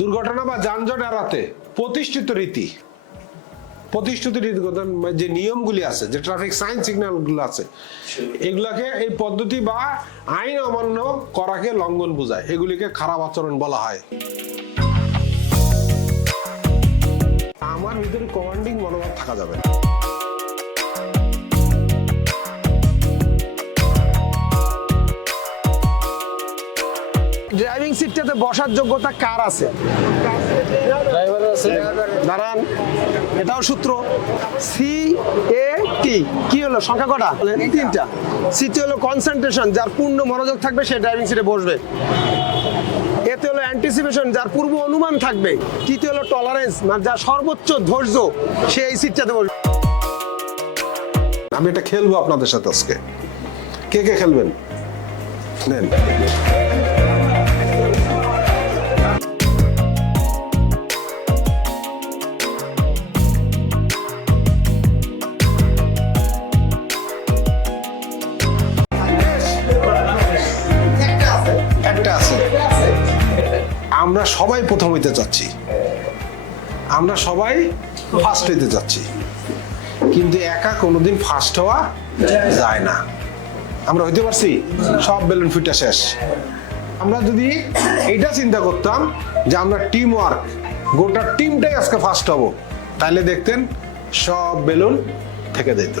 দুর্ঘটনা বা যানজট এড়াতে প্রতিষ্ঠিত রীতি যে নিয়মগুলি আছে, যে ট্রাফিক সাইন সিগন্যালগুলো আছে, এগুলাকে এই পদ্ধতি বা আইন অমান্য করাকে লঙ্ঘন বোঝায়, এগুলিকে খারাপ আচরণ বলা হয়। আমার ভিতরে কমান্ডিং মনোভাব থাকা যাবে না। ড্রাইভিং সিটটাতে বসার যোগ্যতা কার আছে? দাঁড়ান, এটাও সূত্র CAT। কি হলো, সংখ্যা কটা? 3টা। সিটি হলো কনসেন্ট্রেশন, যার পূর্ণ মনোযোগ থাকবে সে ড্রাইভিং সিটে বসবে। এতে হলো অ্যান্টিসিপেশন, যার পূর্ব অনুমান থাকবে। তৃতীয় হলো টলারেন্স, মানে যার সর্বোচ্চ ধৈর্য, সে এই সিটটাতে বসবে। আমি এটা খেলবো আপনাদের সাথে আজকে। কে কে খেলবেন? নেন। আমরা সবাই প্রথম হইতে চাচ্ছি, আমরা সবাই ফার্স্ট হইতে চাচ্ছি, কিন্তু একা কোনোদিন ফার্স্ট হওয়া যায় না। আমরা হইতে পারছি? সব বেলুন ফিটা শেষ। আমরা যদি এইটা চিন্তা করতাম যে আমরা টিম ওয়ার্ক, গোটা টিমটাই আজকে ফার্স্ট হব, তাহলে দেখতেন সব বেলুন থেকে যেত।